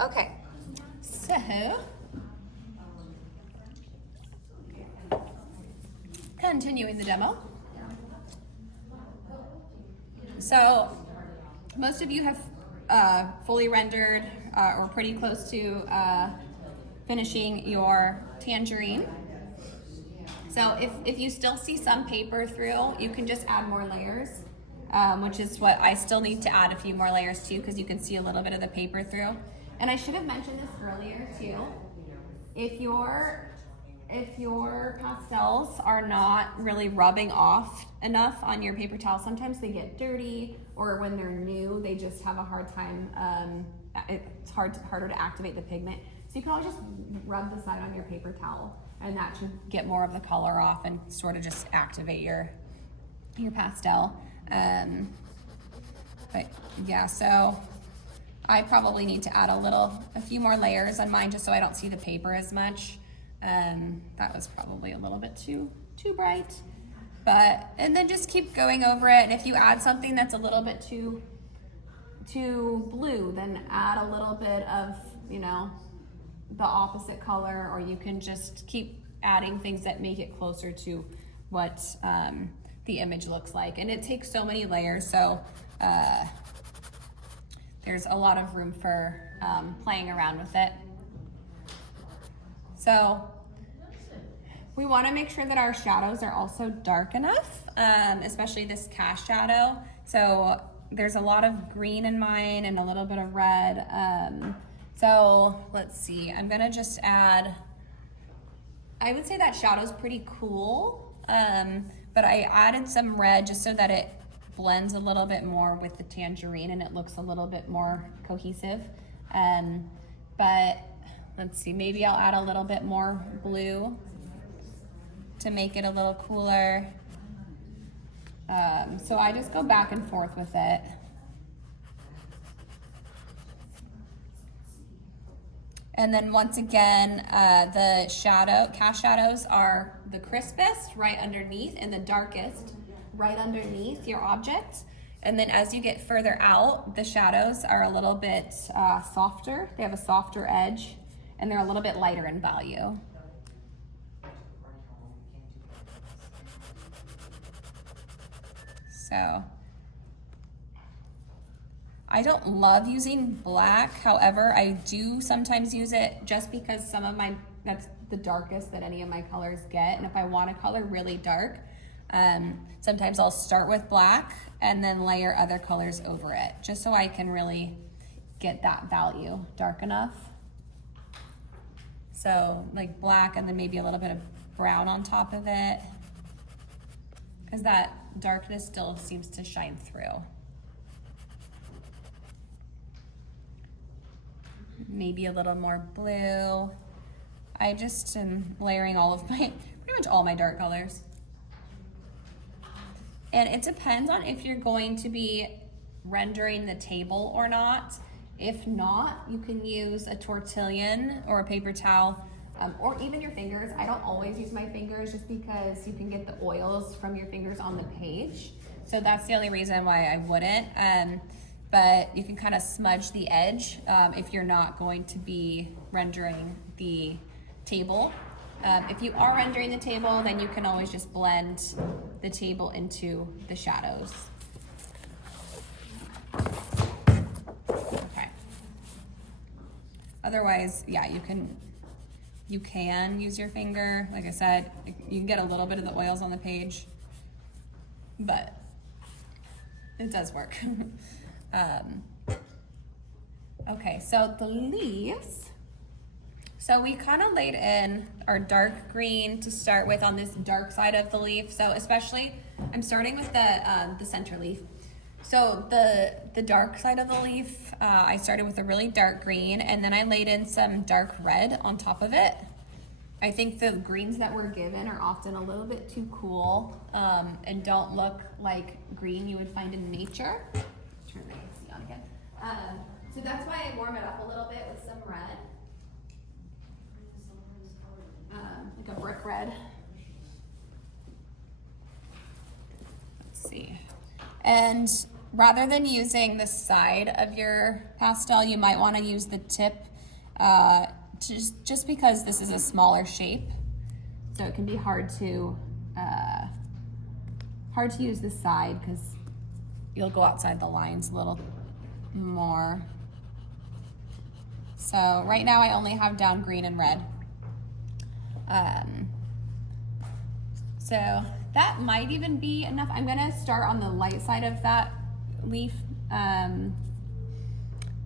Okay, so continuing the demo. So most of you have fully rendered or pretty close to finishing your tangerine. So if you still see some paper through, you can just add more layers, which is what I still need to add a few more layers too, because you can see a little bit of the paper through. And I should have mentioned this earlier too. If your pastels are not really rubbing off enough on your paper towel, sometimes they get dirty, or when they're new, they just have a hard time, it's harder to activate the pigment. So you can always just rub the side on your paper towel, and that should get more of the color off and sort of just activate your pastel. But yeah, so I probably need to add a few more layers on mine just so I don't see the paper as much. That was probably a little bit too bright, and then just keep going over it. And if you add something that's a little bit too blue, then add a little bit of, the opposite color, or you can just keep adding things that make it closer to what the image looks like. And it takes so many layers, so there's a lot of room for playing around with it. So we want to make sure that our shadows are also dark enough, especially this cast shadow. So there's a lot of green in mine and a little bit of red. So let's see, I'm gonna just add, I would say that shadow's pretty cool, but I added some red just so that it blends a little bit more with the tangerine and it looks a little bit more cohesive. But let's see, maybe I'll add a little bit more blue to make it a little cooler. So I just go back and forth with it. And then once again, the cast shadows are the crispest right underneath and the darkest right underneath your object. And then as you get further out, the shadows are a little bit softer. They have a softer edge and they're a little bit lighter in value. So I don't love using black. However, I do sometimes use it just because that's the darkest that any of my colors get. And if I want a color really dark, sometimes I'll start with black and then layer other colors over it, just so I can really get that value dark enough. So like black and then maybe a little bit of brown on top of it, because that darkness still seems to shine through. Maybe a little more blue. I just am layering pretty much all my dark colors. And it depends on if you're going to be rendering the table or not. If not, you can use a tortillon or a paper towel, or even your fingers. I don't always use my fingers just because you can get the oils from your fingers on the page. So that's the only reason why I wouldn't. But you can kind of smudge the edge if you're not going to be rendering the table. If you are rendering the table, then you can always just blend the table into the shadows. Okay. Otherwise, yeah, you can use your finger. Like I said, you can get a little bit of the oils on the page, but it does work. Okay, so the leaves. So we kind of laid in our dark green to start with on this dark side of the leaf. So especially, I'm starting with the center leaf. So the dark side of the leaf, I started with a really dark green, and then I laid in some dark red on top of it. I think the greens that we're given are often a little bit too cool and don't look like green you would find in nature. Turn my AC on again. So that's why I warm it up a little bit with some red. Like a brick red. Let's see. And rather than using the side of your pastel, you might want to use the tip, just because this is a smaller shape. So it can be hard to use the side because you'll go outside the lines a little more. So right now I only have down green and red. So that might even be enough. I'm gonna start on the light side of that leaf.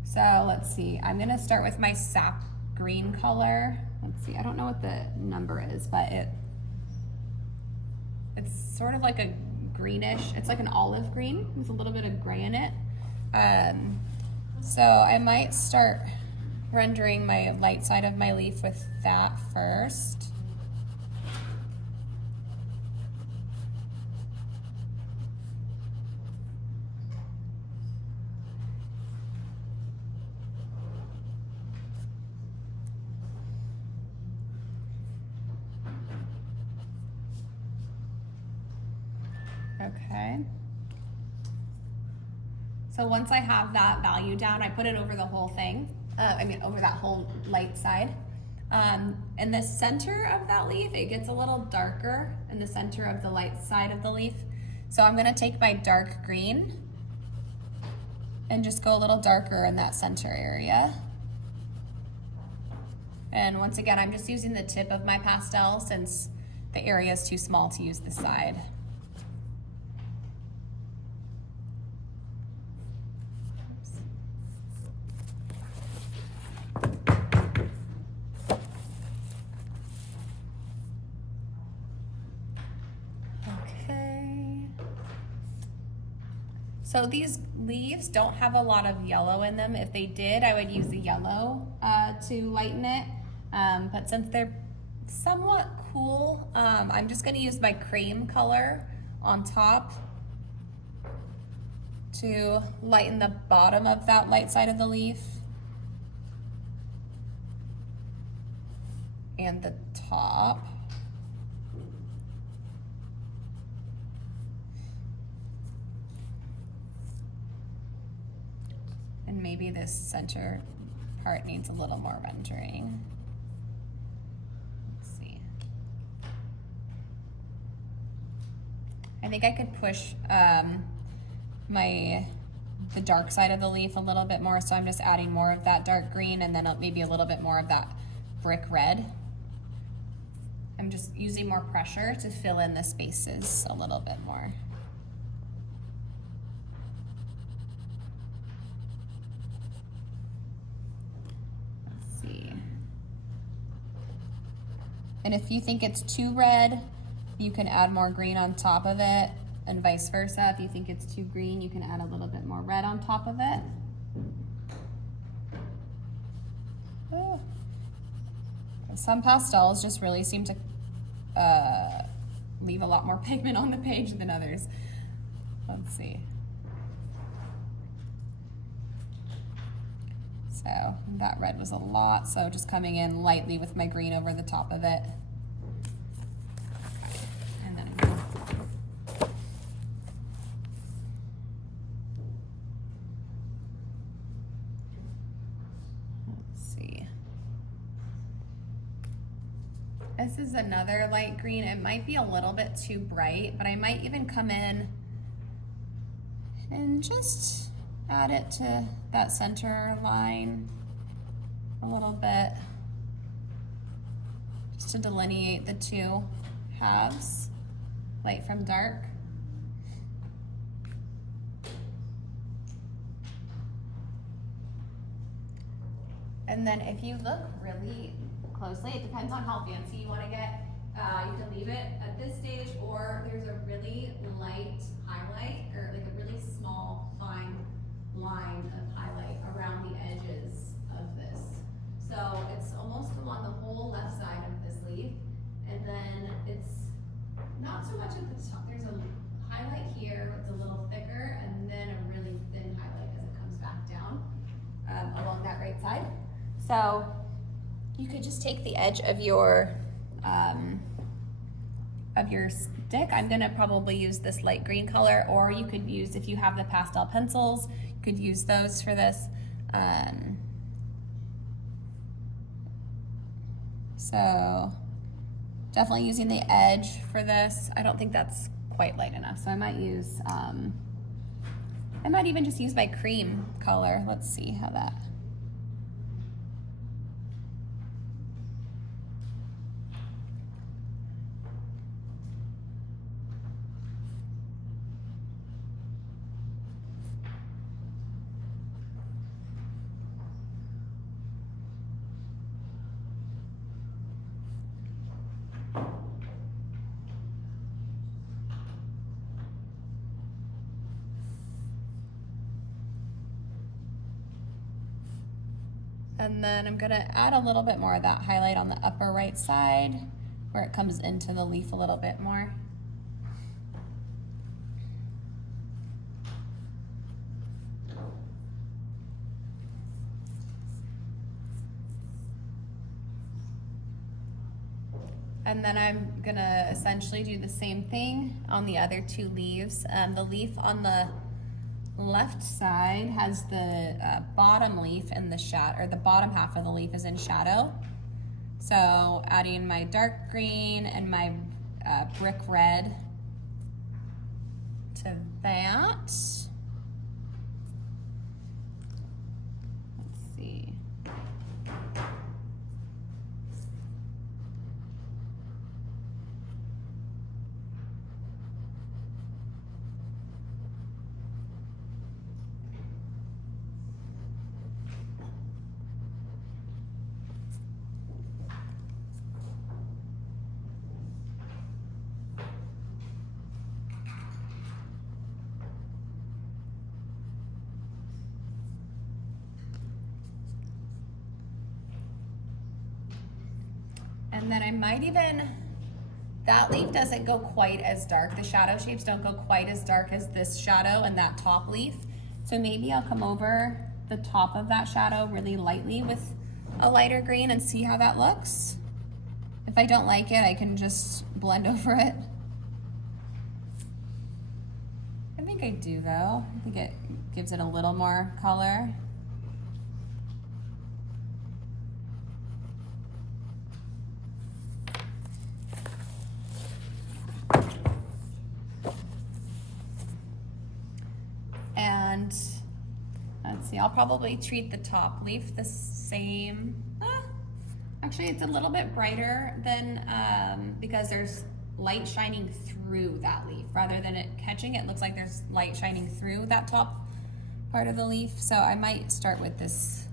So let's see, I'm gonna start with my sap green color. Let's see, I don't know what the number is, but it's sort of like a greenish, it's like an olive green with a little bit of gray in it. So I might start rendering my light side of my leaf with that first. Okay. So once I have that value down, I put it over the whole thing. Over that whole light side. In the center of that leaf, it gets a little darker in the center of the light side of the leaf. So I'm gonna take my dark green and just go a little darker in that center area. And once again, I'm just using the tip of my pastel since the area is too small to use the side. So these leaves don't have a lot of yellow in them. If they did, I would use the yellow to lighten it. But since they're somewhat cool, I'm just gonna use my cream color on top to lighten the bottom of that light side of the leaf and the top. And maybe this center part needs a little more rendering. Let's see. I think I could push the dark side of the leaf a little bit more, so I'm just adding more of that dark green and then maybe a little bit more of that brick red. I'm just using more pressure to fill in the spaces a little bit more. And if you think it's too red, you can add more green on top of it, and vice versa. If you think it's too green, you can add a little bit more red on top of it. Oh. Some pastels just really seem to leave a lot more pigment on the page than others. Let's see. So that red was a lot, so just coming in lightly with my green over the top of it. And then let's see. This is another light green. It might be a little bit too bright, but I might even come in and just add it to that center line a little bit, just to delineate the two halves, light from dark. And then if you look really closely, it depends on how fancy you want to get. You can leave it at this stage, or there's a really light highlight, or like a really small, fine line of highlight around the edges of this. So it's almost along the whole left side of this leaf, and then it's not so much at the top. There's a highlight here, it's a little thicker, and then a really thin highlight as it comes back down along that right side. So you could just take the edge of your stick, I'm gonna probably use this light green color, or you could use, if you have the pastel pencils, you could use those for this. So definitely using the edge for this. I don't think that's quite light enough, so I might use, I might even just use my cream color. Let's see how that. And then I'm gonna add a little bit more of that highlight on the upper right side where it comes into the leaf a little bit more. And then I'm gonna essentially do the same thing on the other two leaves. The leaf on the left side has the bottom leaf in the shadow, or the bottom half of the leaf is in shadow. So adding my dark green and my brick red to that. Let's see. And then I might even, that leaf doesn't go quite as dark. The shadow shapes don't go quite as dark as this shadow and that top leaf. So maybe I'll come over the top of that shadow really lightly with a lighter green and see how that looks. If I don't like it, I can just blend over it. I think I do though. I think it gives it a little more color. And let's see, I'll probably treat the top leaf the same. Actually, it's a little bit brighter than, because there's light shining through that leaf. Rather than it catching, it looks like there's light shining through that top part of the leaf. So I might start with this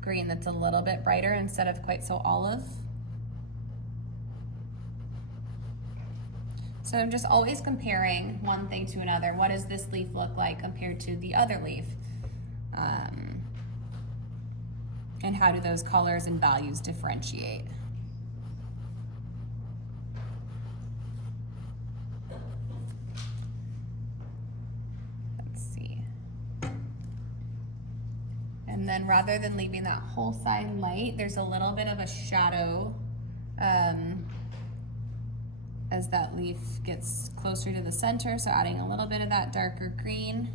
green that's a little bit brighter instead of quite so olive. So I'm just always comparing one thing to another. What does this leaf look like compared to the other leaf? And how do those colors and values differentiate? Let's see. And then rather than leaving that whole side light, there's a little bit of a shadow as that leaf gets closer to the center. So adding a little bit of that darker green.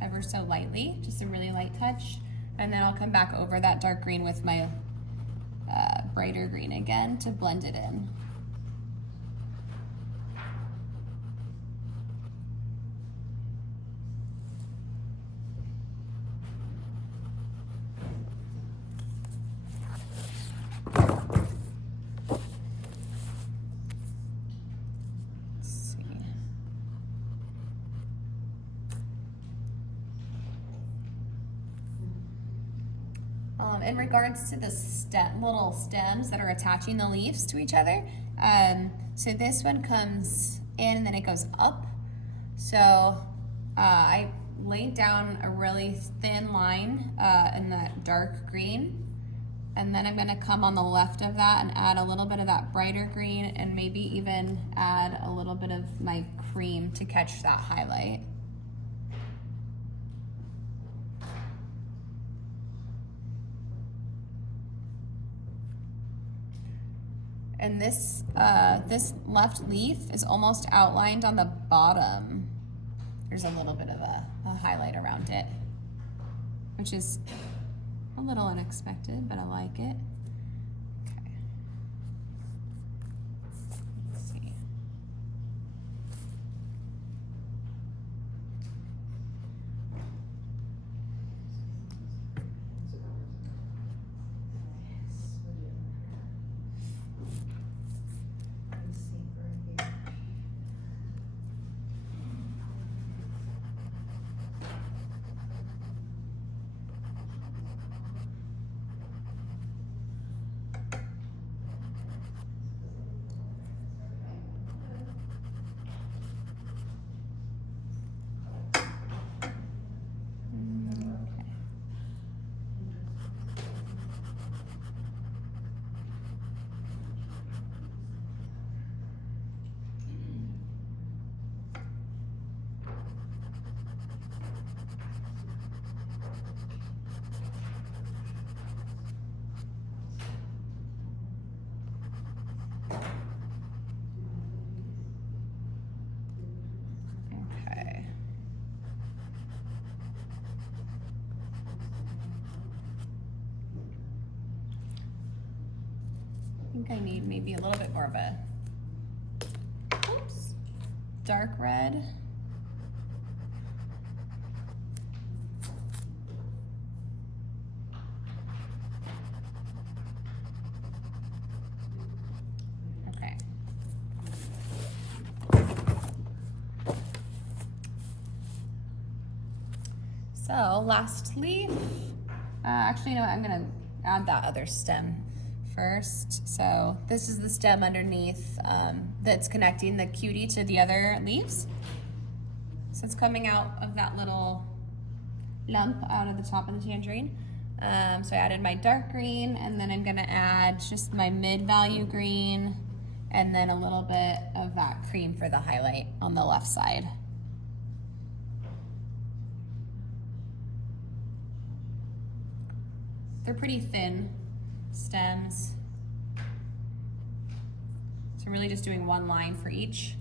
Ever so lightly, just a really light touch. And then I'll come back over that dark green with my brighter green again to blend it in. In regards to the little stems that are attaching the leaves to each other, so this one comes in and then it goes up. So I laid down a really thin line in that dark green, and then I'm going to come on the left of that and add a little bit of that brighter green, and maybe even add a little bit of my cream to catch that highlight. And this this left leaf is almost outlined on the bottom. There's a little bit of a highlight around it, which is a little unexpected, but I like it. Okay. Let's see. I think I need maybe a little bit more of a dark red. Okay. So last leaf, actually, you know what, I'm gonna add that other stem first. So this is the stem underneath that's connecting the cutie to the other leaves. So it's coming out of that little lump out of the top of the tangerine. So I added my dark green, and then I'm gonna add just my mid-value green, and then a little bit of that cream for the highlight on the left side. They're pretty thin stems. So I'm really just doing one line for each.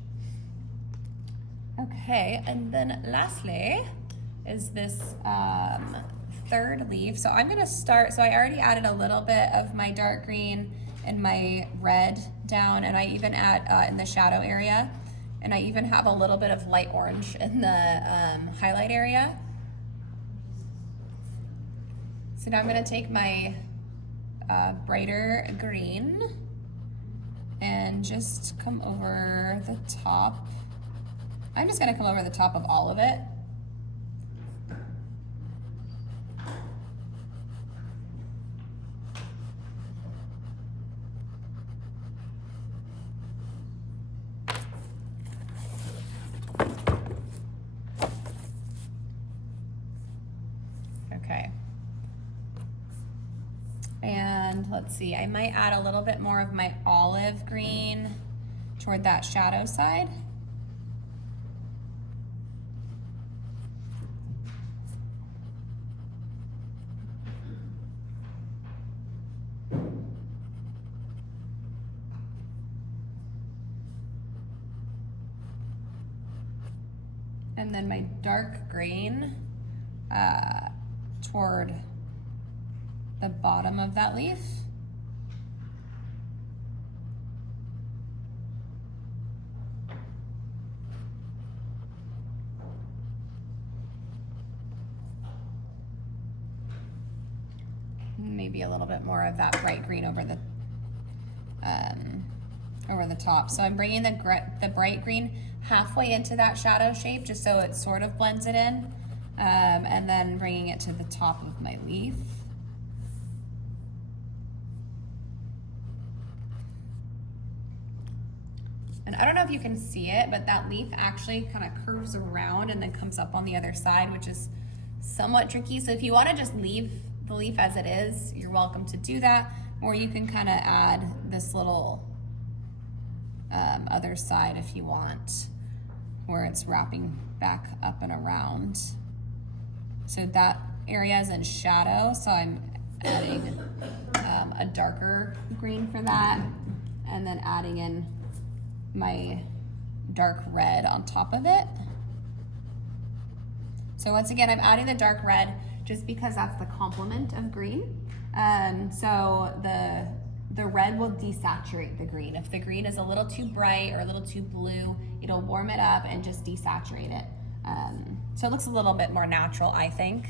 Okay, and then lastly is this third leaf. So I'm gonna start, so I already added a little bit of my dark green and my red down, and I even add in the shadow area, and I even have a little bit of light orange in the highlight area. So now I'm gonna take my brighter green and just come over the top. I'm just gonna come over the top of all of it. Okay. And let's see, I might add a little bit more of my olive green toward that shadow side. And then my dark green toward the bottom of that leaf. Maybe a little bit more of that bright green over the top. So I'm bringing the bright green halfway into that shadow shape just so it sort of blends it in, and then bringing it to the top of my leaf. And I don't know if you can see it, but that leaf actually kind of curves around and then comes up on the other side, which is somewhat tricky. So if you want to just leave the leaf as it is, you're welcome to do that, or you can kind of add this little other side if you want, where it's wrapping back up and around. So that area is in shadow, so I'm adding a darker green for that, and then adding in my dark red on top of it. So once again, I'm adding the dark red just because that's the complement of green. So the red will desaturate the green. If the green is a little too bright or a little too blue, it'll warm it up and just desaturate it. So it looks a little bit more natural, I think.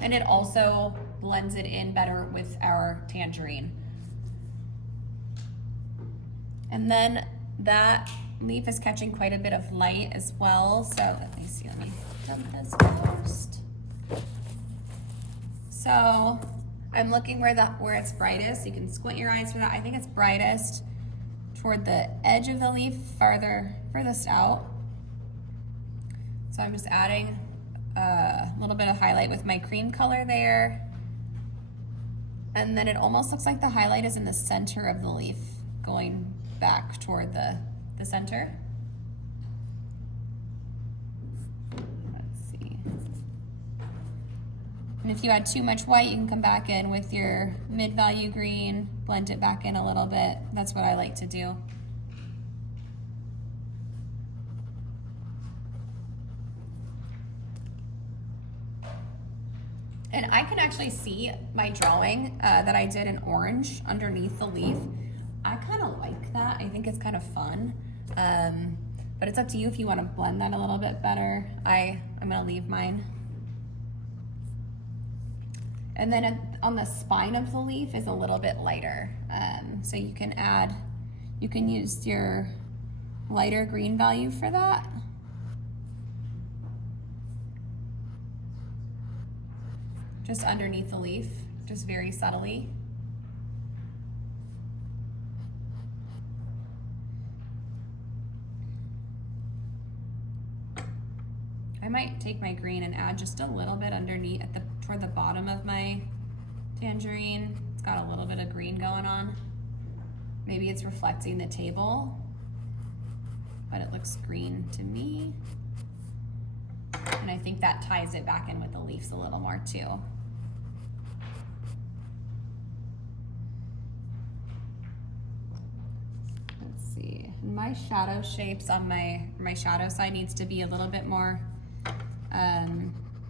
And it also blends it in better with our tangerine. And then that leaf is catching quite a bit of light as well. So let me see, let me dump this first. So I'm looking where it's brightest. You can squint your eyes for that. I think it's brightest toward the edge of the leaf, furthest out. So I'm just adding a little bit of highlight with my cream color there. And then it almost looks like the highlight is in the center of the leaf, going back toward the center. Let's see. And if you add too much white, you can come back in with your mid-value green, blend it back in a little bit. That's what I like to do. And I can actually see my drawing that I did in orange underneath the leaf. I kind of like that. I think it's kind of fun. But it's up to you if you want to blend that a little bit better. I'm gonna leave mine. And then on the spine of the leaf is a little bit lighter. So you can use your lighter green value for that. Just underneath the leaf, just very subtly. I might take my green and add just a little bit underneath toward the bottom of my tangerine. It's got a little bit of green going on. Maybe it's reflecting the table, but it looks green to me. And I think that ties it back in with the leaves a little more too. Let's see, my shadow shapes on my shadow side needs to be a little bit more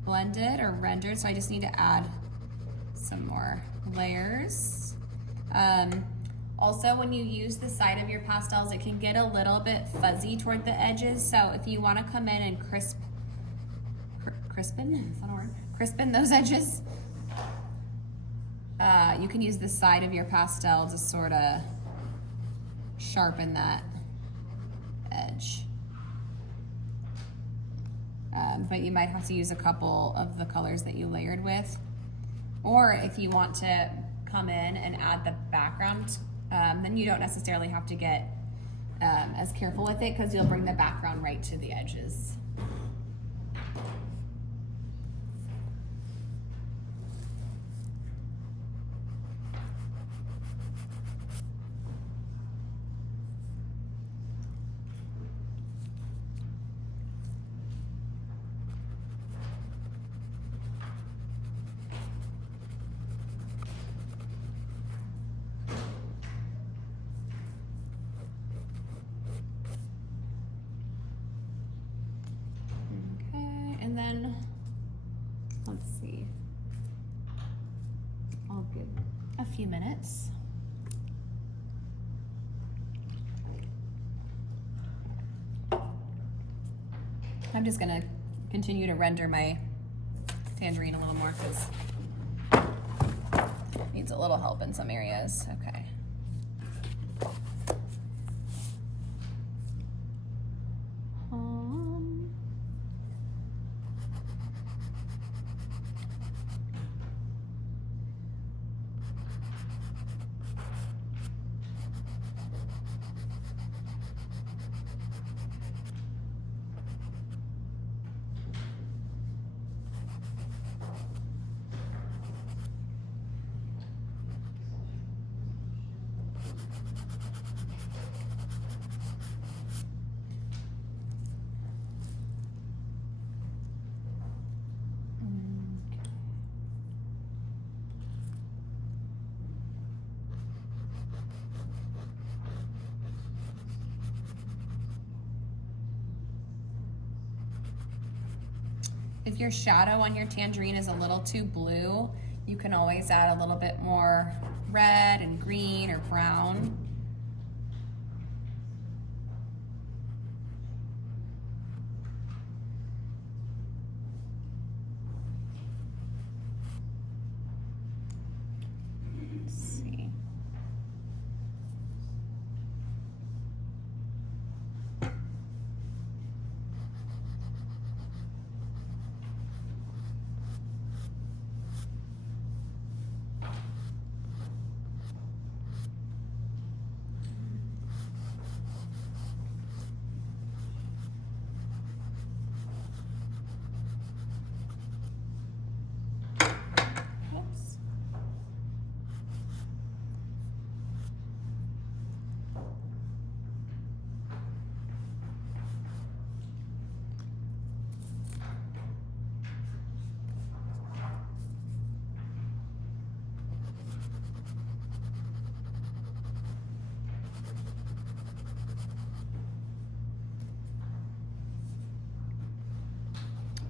blended or rendered, so I just need to add some more layers. Also, when you use the side of your pastels, it can get a little bit fuzzy toward the edges, so if you want to come in and crispin, is that a word? Crispin those edges, you can use the side of your pastel to sort of sharpen that edge. But you might have to use a couple of the colors that you layered with. Or if you want to come in and add the background, then you don't necessarily have to get as careful with it because you'll bring the background right to the edges. And then, let's see, I'll give a few minutes. I'm just gonna continue to render my tangerine a little more because it needs a little help in some areas. Okay. If your shadow on your tangerine is a little too blue, you can always add a little bit more red and green or brown. Let's see. Oops.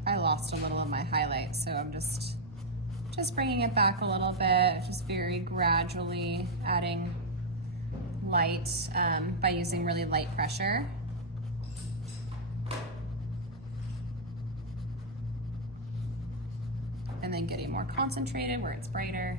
I lost a little of my highlight, so I'm just bringing it back a little bit, just very gradually adding light by using really light pressure. And then getting more concentrated where it's brighter.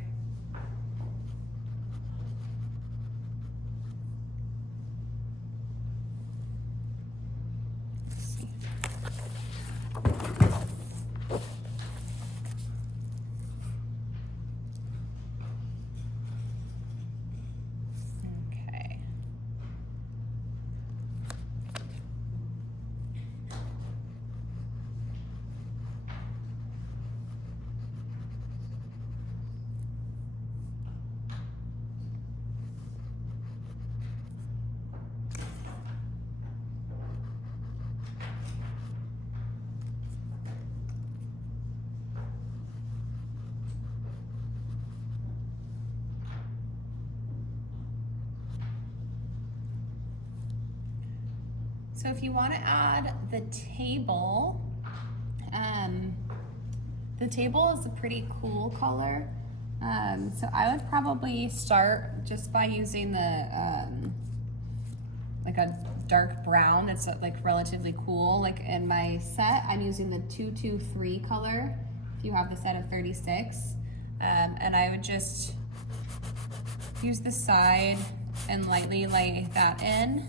So if you want to add the table is a pretty cool color. So I would probably start just by using the like a dark brown that's like relatively cool. Like in my set, I'm using the 223 color. If you have the set of 36, and I would just use the side and lightly lay that in.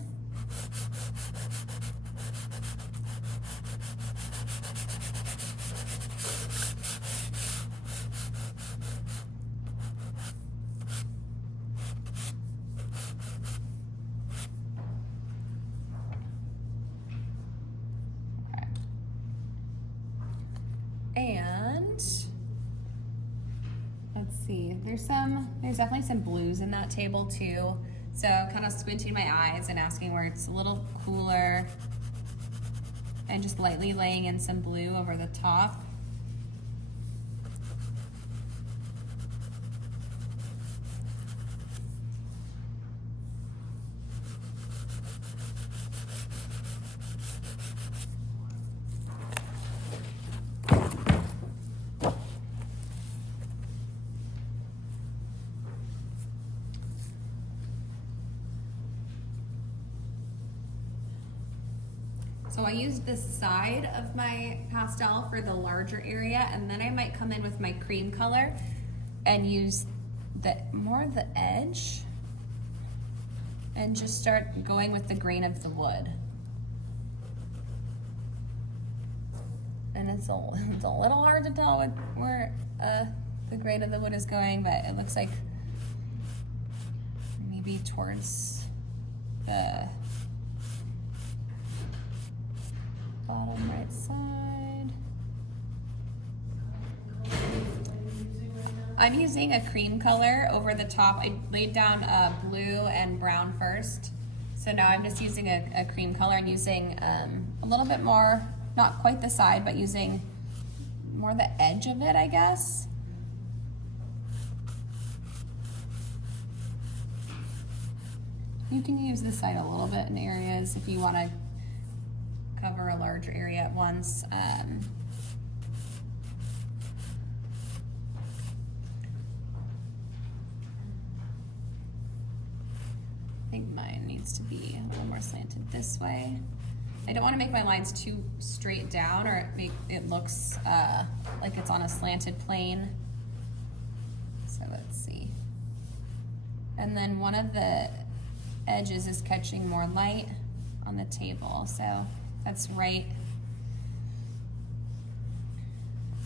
And let's see, there's definitely some blues in that table too. So kind of squinting my eyes and asking where it's a little cooler and just lightly laying in some blue over the top. So I used the side of my pastel for the larger area, and then I might come in with my cream color and use more of the edge and just start going with the grain of the wood. And it's a little hard to tell where the grain of the wood is going, but it looks like maybe towards the bottom right side. I'm using a cream color over the top. I laid down blue and brown first. So now I'm just using a cream color and using a little bit more, not quite the side, but using more the edge of it, I guess. You can use the side a little bit in areas if you want to cover a larger area at once. line needs to be a little more slanted this way. I don't want to make my lines too straight down or it looks like it's on a slanted plane. So let's see. And then one of the edges is catching more light on the table. So that's right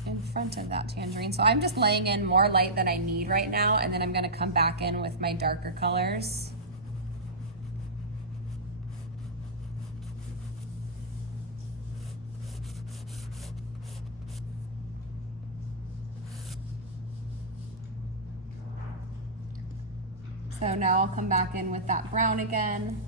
in front of that tangerine. So I'm just laying in more light than I need right now, and then I'm gonna come back in with my darker colors. So now I'll come back in with that brown again.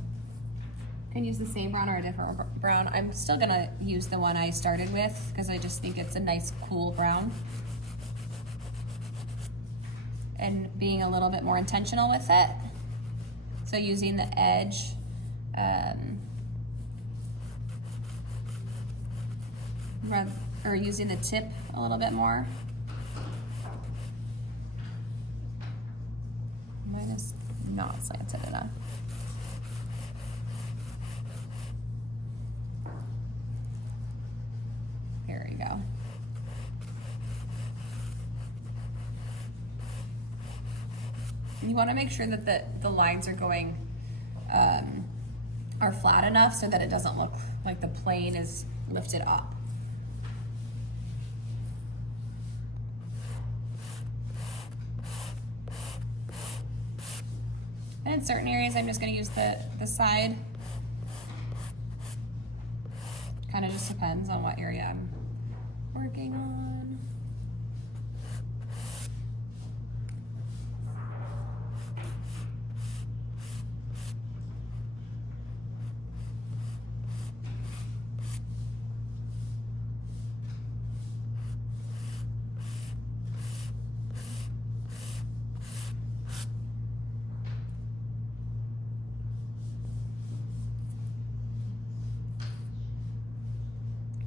You can use the same brown or a different brown. I'm still gonna use the one I started with because I just think it's a nice cool brown. And being a little bit more intentional with it. So using the edge, or using the tip a little bit more. Mine is not slanted enough. There we go. You want to make sure that the lines are going, are flat enough so that it doesn't look like the plane is lifted up. And in certain areas, I'm just going to use the side. Kind of just depends on what area I'm working on.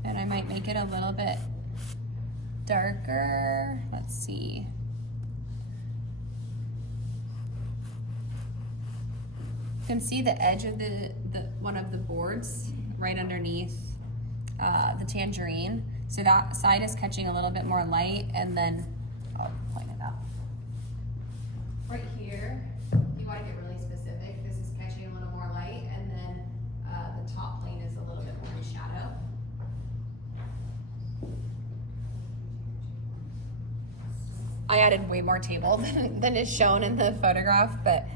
And I might make it a little bit darker. Let's see. You can see the edge of the one of the boards right underneath the tangerine. So that side is catching a little bit more light, and then I'll point it out. Right here, you want to get really specific. This is catching a little more light, and then the top plane is a little bit more in shadow. I added way more table than is shown in the photograph, but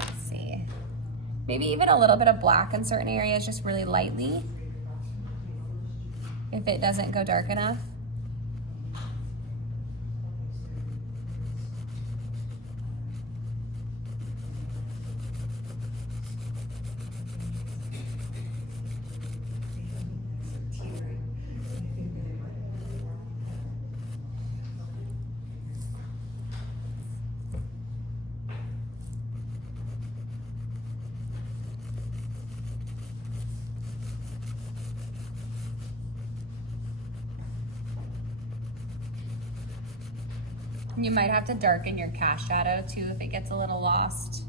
let's see. Maybe even a little bit of black in certain areas, just really lightly, if it doesn't go dark enough. You might have to darken your cast shadow too if it gets a little lost.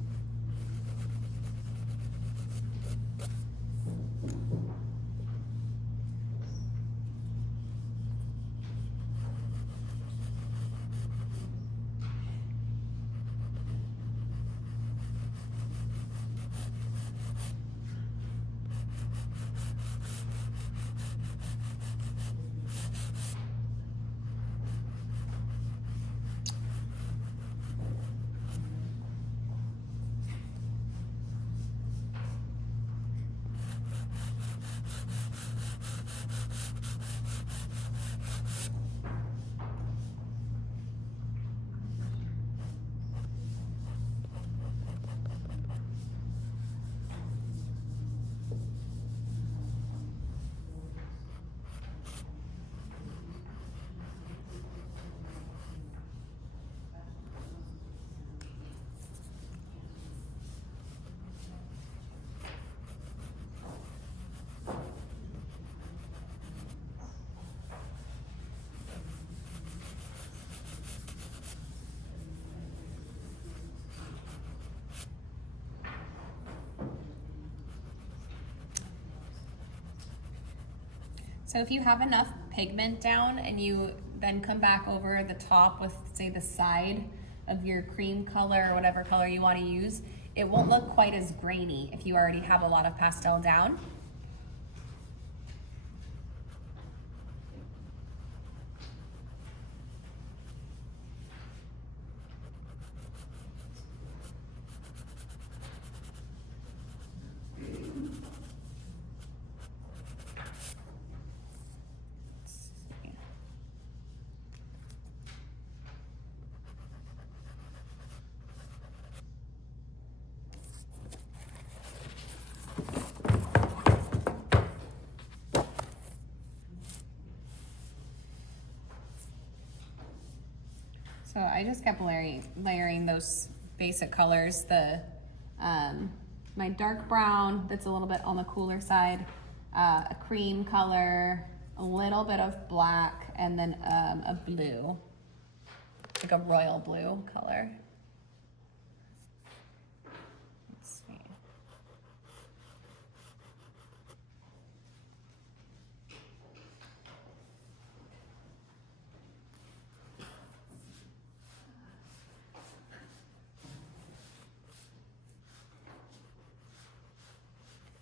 So if you have enough pigment down and you then come back over the top with, say, the side of your cream color or whatever color you want to use, it won't look quite as grainy if you already have a lot of pastel down. So I just kept layering those basic colors. My dark brown, that's a little bit on the cooler side, a cream color, a little bit of black, and then a blue, like a royal blue color. Let's see.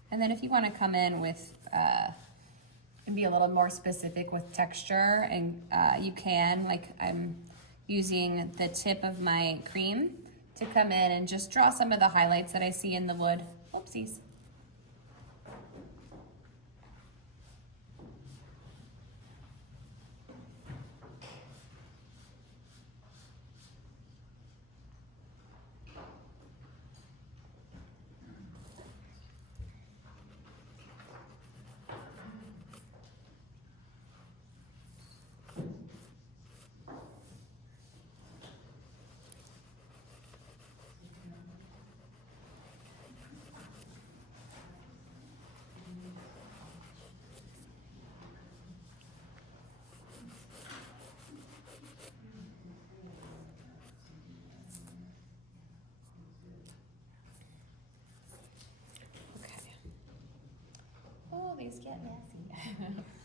And then if you want to come in with and be a little more specific with texture, and you can, like I'm using the tip of my cream to come in and just draw some of the highlights that I see in the wood. Oopsies. These get messy.